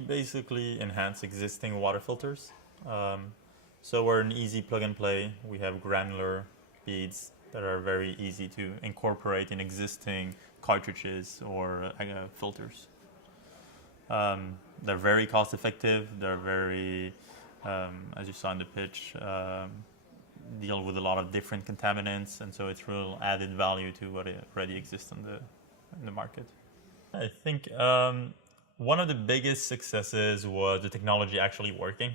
we basically enhance existing water filters. Um, so we're an easy plug and play. We have granular beads that are very easy to incorporate in existing cartridges or filters. They're very cost effective. They're very, as you saw in the pitch, deal with a lot of different contaminants, and so it's real added value to what already exists in the market. I think one of the biggest successes was the technology actually working.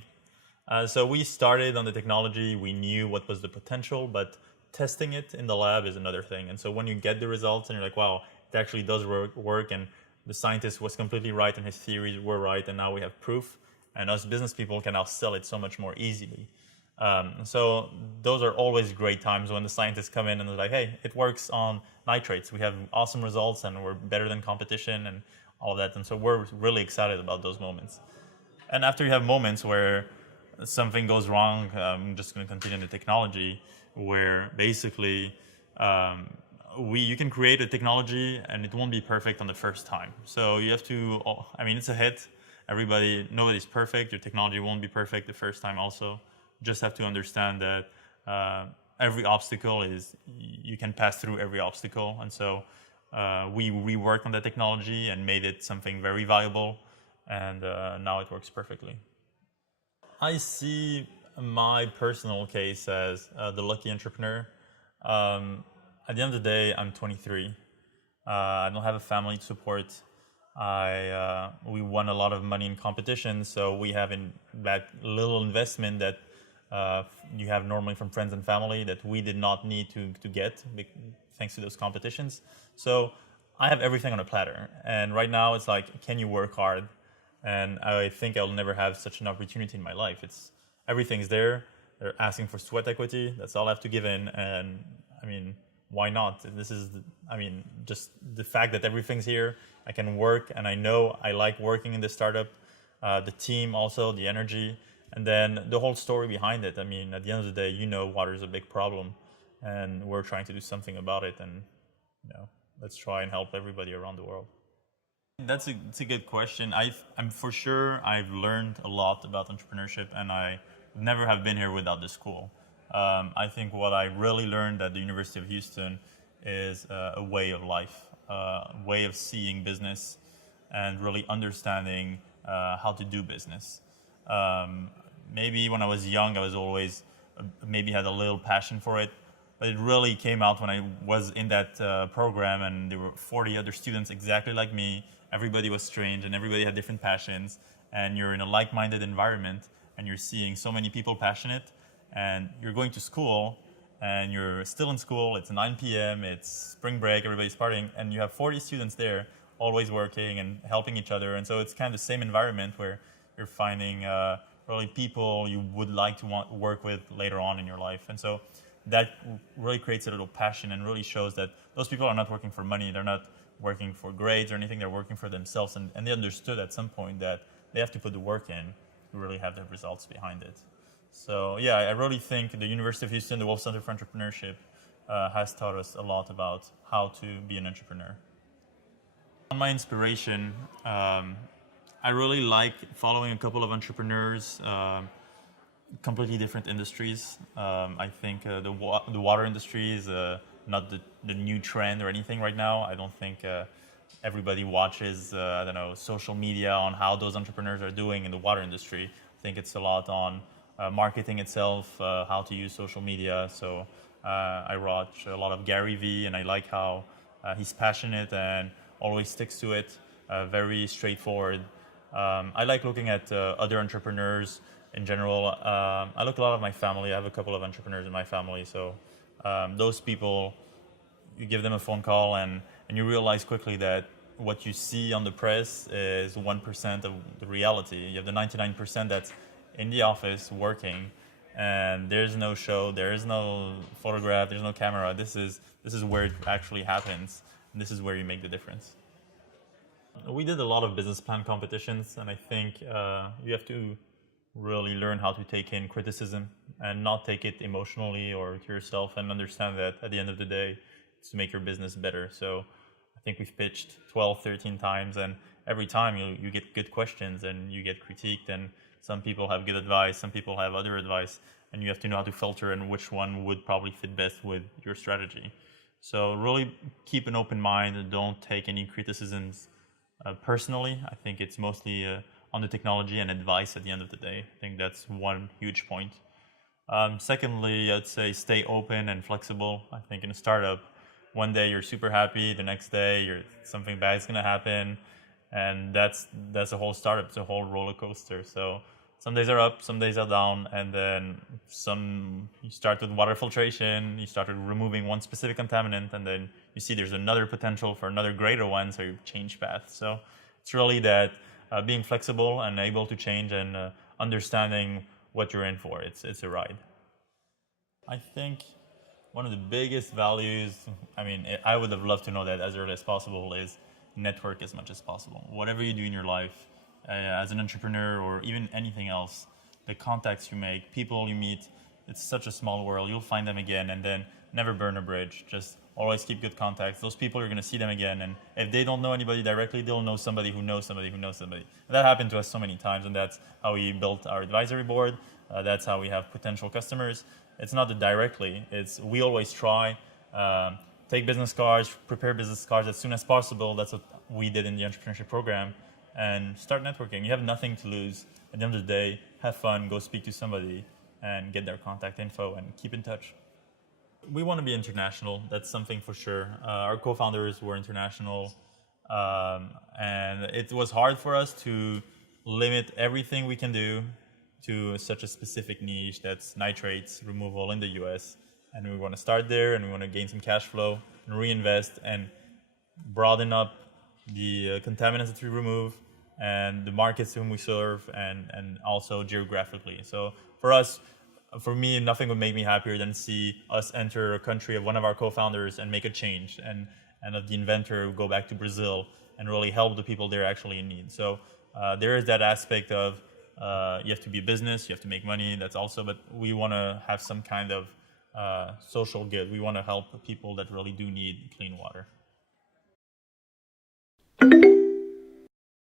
So we started on the technology, we knew what was the potential, but testing it in the lab is another thing. And so when you get the results and you're like, wow, it actually does work, and the scientist was completely right and his theories were right, and now we have proof, and us business people can now sell it so much more easily. So those are always great times when the scientists come in and they're like, hey, it works on nitrates. We have awesome results and we're better than competition and all of that. And so we're really excited about those moments. And after you have moments where something goes wrong, I'm just going to continue the technology where basically you can create a technology and it won't be perfect on the first time. So you have to, it's a hit. Nobody's perfect. Your technology won't be perfect the first time also. Just have to understand that every obstacle you can pass through every obstacle. And so we reworked on the technology and made it something very valuable. And now it works perfectly. I see my personal case as the lucky entrepreneur. At the end of the day, I'm 23. I don't have a family to support. We won a lot of money in competitions, so we have that little investment that you have normally from friends and family that we did not need to get thanks to those competitions. So I have everything on a platter. And right now it's like, can you work hard? And I think I'll never have such an opportunity in my life. Everything's there. They're asking for sweat equity. That's all I have to give in. And why not? Just the fact that everything's here, I can work, and I know I like working in this startup. The team also, the energy, and then the whole story behind it. At the end of the day, water is a big problem, and we're trying to do something about it. And let's try and help everybody around the world. That's a good question. I'm for sure I've learned a lot about entrepreneurship, and I never have been here without this school. I think what I really learned at the University of Houston is a way of life, a way of seeing business, and really understanding how to do business. Maybe when I was young, I was always maybe had a little passion for it, but it really came out when I was in that program, and there were 40 other students exactly like me. Everybody was strange, and everybody had different passions, and you're in a like-minded environment, and you're seeing so many people passionate, and you're going to school, and you're still in school, it's 9 p.m., it's spring break, everybody's partying, and you have 40 students there, always working and helping each other, and so it's kind of the same environment where you're finding really people you would like to work with later on in your life. And so that really creates a little passion and really shows that those people are not working for money, they're not working for grades or anything, they're working for themselves, and they understood at some point that they have to put the work in to really have the results behind it. So yeah, I really think the University of Houston, the Wolf Center for Entrepreneurship, has taught us a lot about how to be an entrepreneur. On my inspiration, I really like following a couple of entrepreneurs, completely different industries. I think the water industry is not the new trend or anything right now. I don't think everybody watches, social media on how those entrepreneurs are doing in the water industry. I think it's a lot on marketing itself, how to use social media. So I watch a lot of Gary Vee, and I like how he's passionate and always sticks to it, very straightforward. I like looking at other entrepreneurs in general. I look a lot at my family. I have a couple of entrepreneurs in my family. So those people, you give them a phone call and you realize quickly that what you see on the press is 1% of the reality. You have the 99% that's in the office working, and there's no show, there is no photograph, there's no camera. This is where it actually happens, and this is where you make the difference. We did a lot of business plan competitions, and I think you have to really learn how to take in criticism and not take it emotionally or to yourself, and understand that at the end of the day, it's to make your business better. So I think we've pitched 12, 13 times, and every time you get good questions and you get critiqued, and some people have good advice, some people have other advice, and you have to know how to filter and which one would probably fit best with your strategy. So really keep an open mind and don't take any criticisms personally. I think it's mostly on the technology and advice at the end of the day. I think that's one huge point. Secondly, I'd say stay open and flexible. I think in a startup, one day you're super happy, the next day something bad is going to happen, and that's a whole startup. It's a whole roller coaster. So some days are up, some days are down, and then you start with water filtration, you started removing one specific contaminant, and then you see there's another potential for another greater one, so you change path. So it's really that being flexible and able to change and understanding what you're in for. It's a ride. I think one of the biggest values, I would have loved to know that as early as possible, is network as much as possible. Whatever you do in your life, as an entrepreneur or even anything else, the contacts you make, people you meet, it's such a small world. You'll find them again, and then never burn a bridge. Just always keep good contacts. Those people, you're going to see them again, and if they don't know anybody directly, they'll know somebody who knows somebody who knows somebody. And that happened to us so many times, and that's how we built our advisory board. That's how we have potential customers. It's not that directly. We always try, take business cards, prepare business cards as soon as possible. That's what we did in the entrepreneurship program, and start networking. You have nothing to lose. At the end of the day, have fun, go speak to somebody, and get their contact info, and keep in touch. We want to be international. That's something for sure. Our co-founders were international, and it was hard for us to limit everything we can do to such a specific niche that's nitrates removal in the US. And we want to start there, and we want to gain some cash flow and reinvest and broaden up the contaminants that we remove and the markets whom we serve, and also geographically. So for me, nothing would make me happier than see us enter a country of one of our co-founders and make a change, and of the inventor go back to Brazil and really help the people there actually in need. So there is that aspect of you have to be a business, you have to make money, that's also, but we want to have some kind of social good. We want to help people that really do need clean water.